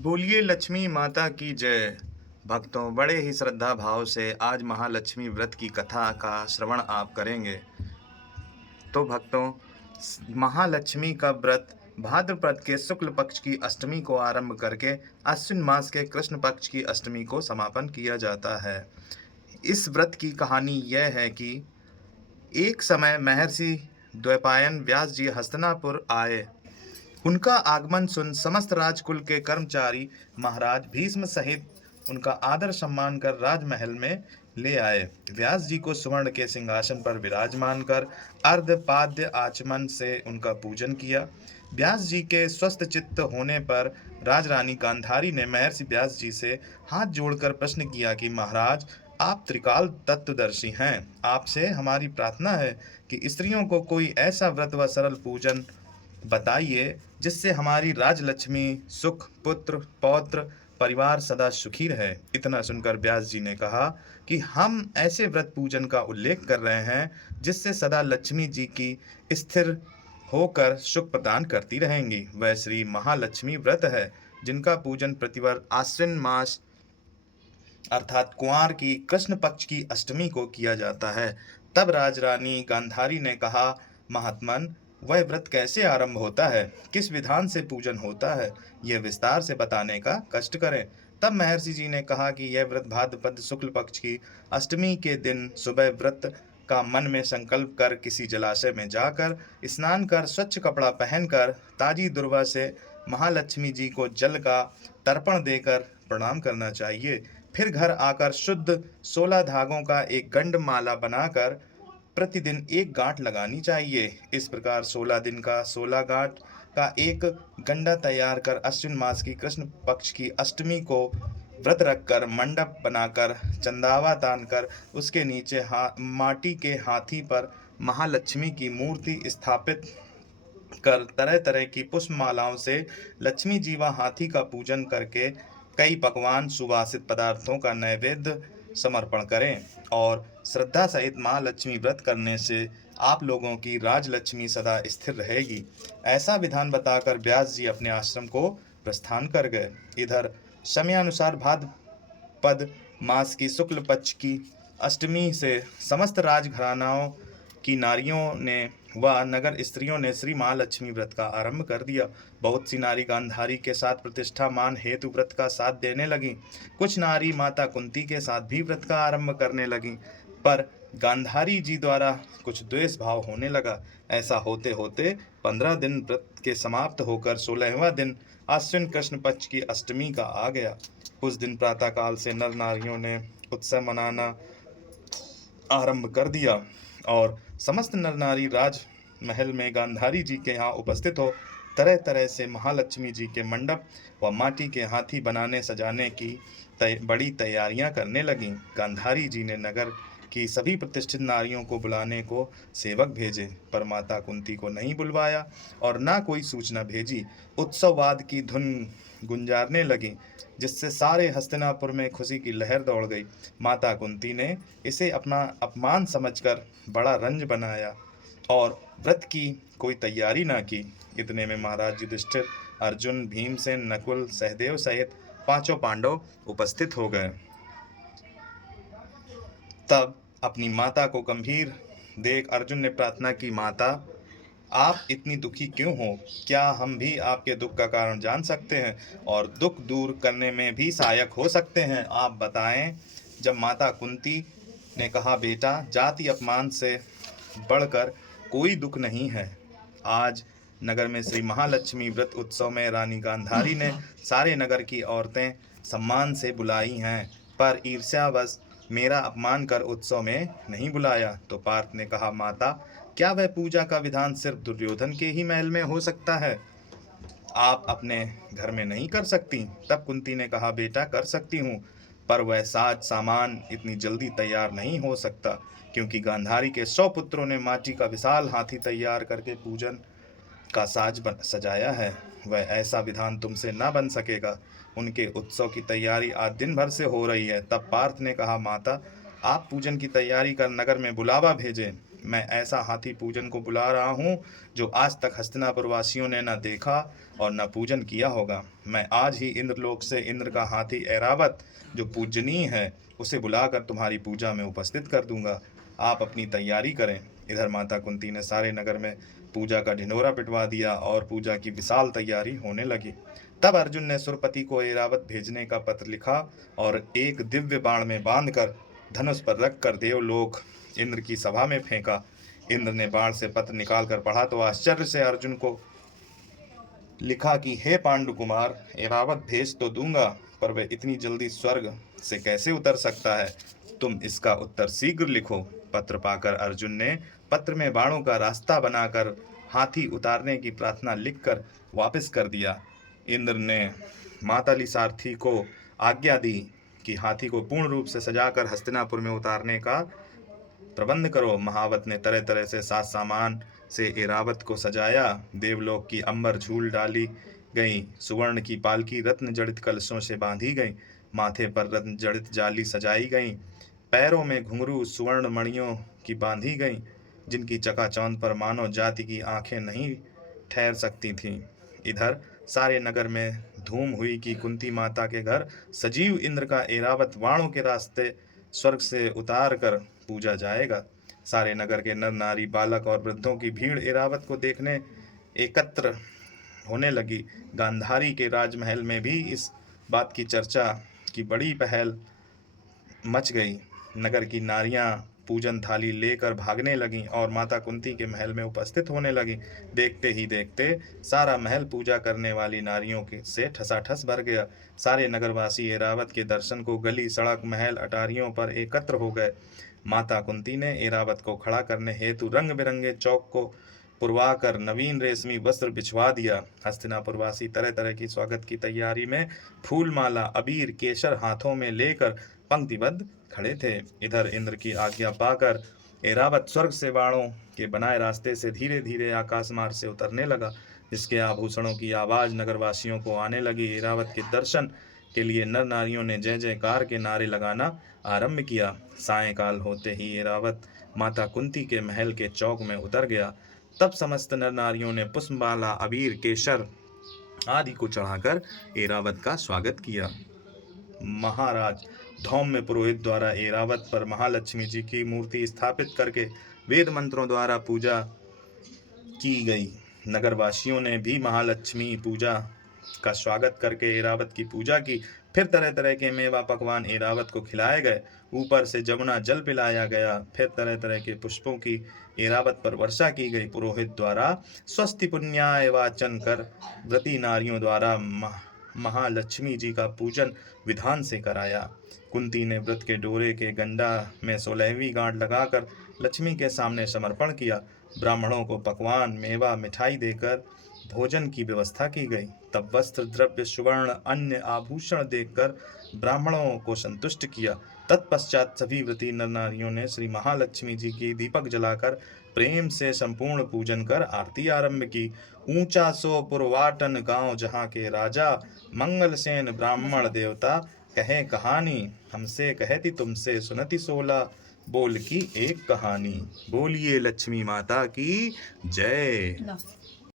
बोलिए लक्ष्मी माता की जय। भक्तों, बड़े ही श्रद्धा भाव से आज महालक्ष्मी व्रत की कथा का श्रवण आप करेंगे। तो भक्तों, महालक्ष्मी का व्रत भाद्रपद के शुक्ल पक्ष की अष्टमी को आरंभ करके आश्विन मास के कृष्ण पक्ष की अष्टमी को समापन किया जाता है। इस व्रत की कहानी यह है कि एक समय महर्षि द्वैपायन व्यास जी हस्तिनापुर आए। उनका आगमन सुन समस्त राजकुल के कर्मचारी महाराज भीष्म सहित उनका आदर सम्मान कर राजमहल में ले आए। व्यास जी को स्वर्ण के सिंहासन पर विराजमान कर अर्ध पाद्य आचमन से उनका पूजन किया। व्यास जी के स्वस्थ चित्त होने पर राजरानी गांधारी ने महर्षि व्यास जी से हाथ जोड़कर प्रश्न किया कि महाराज, आप त्रिकाल तत्वदर्शी हैं। आपसे हमारी प्रार्थना है कि स्त्रियों को कोई ऐसा व्रत व सरल पूजन बताइए जिससे हमारी राजलक्ष्मी सुख, पुत्र, पौत्र, परिवार सदा सुखी रहे। इतना सुनकर व्यास जी ने कहा कि हम ऐसे व्रत पूजन का उल्लेख कर रहे हैं जिससे सदा लक्ष्मी जी की स्थिर होकर सुख प्रदान करती रहेंगी। वह श्री महालक्ष्मी व्रत है जिनका पूजन प्रतिवर्ष आश्विन मास अर्थात कुंवार की कृष्ण पक्ष की अष्टमी को किया जाता है। तब राजरानी गांधारी ने कहा, महात्मन, वह व्रत कैसे आरंभ होता है, किस विधान से पूजन होता है, यह विस्तार से बताने का कष्ट करें। तब महर्षि जी ने कहा कि यह व्रत भाद्रपद शुक्ल पक्ष की अष्टमी के दिन सुबह व्रत का मन में संकल्प कर किसी जलाशय में जाकर स्नान कर स्वच्छ कपड़ा पहनकर ताजी दुर्वा से महालक्ष्मी जी को जल का तर्पण देकर प्रणाम करना चाहिए। फिर घर आकर शुद्ध 16 धागों का एक गंड माला बनाकर प्रतिदिन एक गांठ लगानी चाहिए। इस प्रकार 16 दिन का 16 गांठ का एक गंडा तैयार कर अश्विन मास की कृष्ण पक्ष की अष्टमी को व्रत रखकर मंडप बनाकर चंदावा तानकर उसके नीचे माटी के हाथी पर महालक्ष्मी की मूर्ति स्थापित कर तरह तरह की पुष्प मालाओं से लक्ष्मी जी व हाथी का पूजन करके कई पकवान सुवासित पदार्थों का नैवेद्य समर्पण करें। और श्रद्धा सहित माँ लक्ष्मी व्रत करने से आप लोगों की राजलक्ष्मी सदा स्थिर रहेगी। ऐसा विधान बताकर व्यास जी अपने आश्रम को प्रस्थान कर गए। इधर समयानुसार भाद्रपद मास की शुक्ल पक्ष की अष्टमी से समस्त राजघरानाओं की नारियों ने व नगर स्त्रियों ने श्री महालक्ष्मी व्रत का आरंभ कर दिया। बहुत सी नारी गांधारी के साथ प्रतिष्ठा मान हेतु व्रत का साथ देने लगी। कुछ नारी माता कुंती के साथ भी व्रत का आरंभ करने लगी, पर गांधारी जी द्वारा कुछ द्वेष भाव होने लगा। ऐसा होते होते 15 दिन व्रत के समाप्त होकर 16वां दिन आश्विन कृष्ण पक्ष की अष्टमी का आ गया। उस दिन प्रातःकाल से नर नारियों ने उत्सव मनाना आरंभ कर दिया और समस्त नर नारी राज महल में गांधारी जी के यहाँ उपस्थित हो तरह तरह से महालक्ष्मी जी के मंडप व माटी के हाथी बनाने सजाने की बड़ी तैयारियां करने लगीं। गांधारी जी ने नगर की सभी प्रतिष्ठित नारियों को बुलाने को सेवक भेजे, पर माता कुंती को नहीं बुलवाया और ना कोई सूचना भेजी। उत्सववाद की धुन गुंजारने लगी जिससे सारे हस्तिनापुर में खुशी की लहर दौड़ गई। माता कुंती ने इसे अपना अपमान समझकर बड़ा रंज बनाया और व्रत की कोई तैयारी ना की। इतने में महाराज युधिष्ठिर, अर्जुन, भीमसेन, नकुल, सहदेव सहित पांचों पांडव उपस्थित हो गए। तब अपनी माता को गंभीर देख अर्जुन ने प्रार्थना की, माता, आप इतनी दुखी क्यों हो? क्या हम भी आपके दुख का कारण जान सकते हैं और दुख दूर करने में भी सहायक हो सकते हैं? आप बताएं। जब माता कुंती ने कहा, बेटा, जाति अपमान से बढ़कर कोई दुख नहीं है। आज नगर में श्री महालक्ष्मी व्रत उत्सव में रानी गांधारी ने सारे नगर की औरतें सम्मान से बुलाई हैं, पर ईर्ष्यावश मेरा अपमान कर उत्सव में नहीं बुलाया। तो पार्थ ने कहा, माता, क्या वह पूजा का विधान सिर्फ दुर्योधन के ही महल में हो सकता है? आप अपने घर में नहीं कर सकती? तब कुंती ने कहा, बेटा, कर सकती हूँ, पर वह साज सामान इतनी जल्दी तैयार नहीं हो सकता, क्योंकि गांधारी के 100 पुत्रों ने माटी का विशाल हाथी तैयार करके पूजन का साज सजाया है। वह ऐसा विधान तुमसे ना बन सकेगा। उनके उत्सव की तैयारी आज दिन भर से हो रही है। तब पार्थ ने कहा, माता, आप पूजन की तैयारी कर नगर में बुलावा भेजें। मैं ऐसा हाथी पूजन को बुला रहा हूँ जो आज तक हस्तिनापुर वासियों ने न देखा और न पूजन किया होगा। मैं आज ही इंद्रलोक से इंद्र का हाथी ऐरावत जो पूजनीय है उसे बुलाकर तुम्हारी पूजा में उपस्थित कर दूंगा। आप अपनी तैयारी करें। इधर माता कुंती ने सारे नगर में पूजा का ढिंढोरा पिटवा दिया और पूजा की विशाल तैयारी होने लगी। तब अर्जुन ने सुरपति को ऐरावत भेजने का पत्र लिखा और एक दिव्य बाण में बांधकर धनुष पर रखकर देवलोक इंद्र की सभा में फेंका। इंद्र ने बाण से पत्र निकालकर पढ़ा तो आश्चर्य से अर्जुन को लिखा कि हे पांडु कुमार, ऐरावत भेज तो दूंगा, पर वह इतनी जल्दी स्वर्ग से कैसे उतर सकता है? तुम इसका उत्तर शीघ्र लिखो। पत्र पाकर अर्जुन ने पत्र में बाणों का रास्ता बनाकर हाथी उतारने की प्रार्थना लिखकर वापस कर दिया। इंद्र ने मातली सारथी को आज्ञा दी कि हाथी को पूर्ण रूप से सजाकर हस्तिनापुर में उतारने का प्रबंध करो। महावत ने तरह तरह से साज सामान से ऐरावत को सजाया। देवलोक की अंबर झूल डाली गई, सुवर्ण की पालकी रत्न जड़ित कलशों से बांधी गई, माथे पर रत्न जड़ित जाली सजाई गई, पैरों में घुंघरू सुवर्ण मणियों की बांधी गई, जिनकी चकाचौंध पर मानव जाति की आंखें नहीं ठहर सकती थीं। इधर सारे नगर में धूम हुई कि कुंती माता के घर सजीव इंद्र का ऐरावत बाणों के रास्ते स्वर्ग से उतार कर पूजा जाएगा। सारे नगर के नर नारी बालक और वृद्धों की भीड़ ऐरावत को देखने एकत्र होने लगी। गांधारी के राजमहल में भी इस बात की चर्चा की बड़ी पहल मच गई। नगर की नारियां पूजन थाली लेकर भागने लगीं और माता कुंती के महल में उपस्थित होने लगीं। देखते ही देखते सारा महल पूजा करने वाली नारियों के से ठसाठस भर गया। सारे नगरवासी ऐरावत के दर्शन को गली सड़क महल अटारियों पर एकत्र हो गए। माता कुंती ने ऐरावत को खड़ा करने हेतु रंग बिरंगे चौक को पुरवाकर नवीन रेशमी वस्त्र बिछवा दिया। हस्तिनापुरवासी तरह तरह की स्वागत की तैयारी में फूल माला अबीर केसर हाथों में लेकर पंक्तिबद्ध खड़े थे। इधर इंद्र की आज्ञा पाकर ऐरावत स्वर्ग से बाणों के बनाए रास्ते से धीरे धीरे आकाश मार्ग से उतरने लगा, जिसके आभूषणों की आवाज नगरवासियों को आने लगी। ऐरावत के दर्शन के लिए नर नारियों ने जय जयकार के नारे लगाना आरंभ किया। सायंकाल होते ही ऐरावत माता कुंती के महल के चौक में उतर गया। तब समस्त नर नारियों ने पुष्पमाला अबीर केसर आदि को चढ़ाकर ऐरावत का स्वागत किया। महाराज धौम्य पुरोहित द्वारा ऐरावत पर महालक्ष्मी जी की मूर्ति स्थापित करके वेद मंत्रों द्वारा पूजा की गई। नगरवासियों ने भी महालक्ष्मी पूजा का स्वागत करके ऐरावत की पूजा की। फिर तरह तरह के मेवा पकवान ऐरावत को खिलाए गए। ऊपर से जमुना जल पिलाया गया। फिर तरह तरह के पुष्पों की ऐरावत पर वर्षा की गई। पुरोहित द्वारा स्वस्ति पुण्याय वाचन कर व्रती नारियों द्वारा महालक्ष्मी जी का पूजन विधान से कराया। कुंती ने व्रत के डोरे के गंडा में 16वीं गांठ लगाकर लक्ष्मी के सामने समर्पण किया। ब्राह्मणों को पकवान मेवा मिठाई देकर भोजन की व्यवस्था की गई। तब वस्त्र द्रव्य सुवर्ण अन्य आभूषण देकर ब्राह्मणों को संतुष्ट किया। तत्पश्चात सभी व्रती नर नारियों ने श्री महालक्ष्मी जी की दीपक जलाकर प्रेम से संपूर्ण पूजन कर आरती आरंभ की। ऊंचा सो पुरवाटन गांव जहाँ के राजा, मंगल सेन ब्राह्मण देवता कहे कहानी, हमसे कहती तुमसे सुनती 16 बोल की एक कहानी। बोलिए लक्ष्मी माता की जय।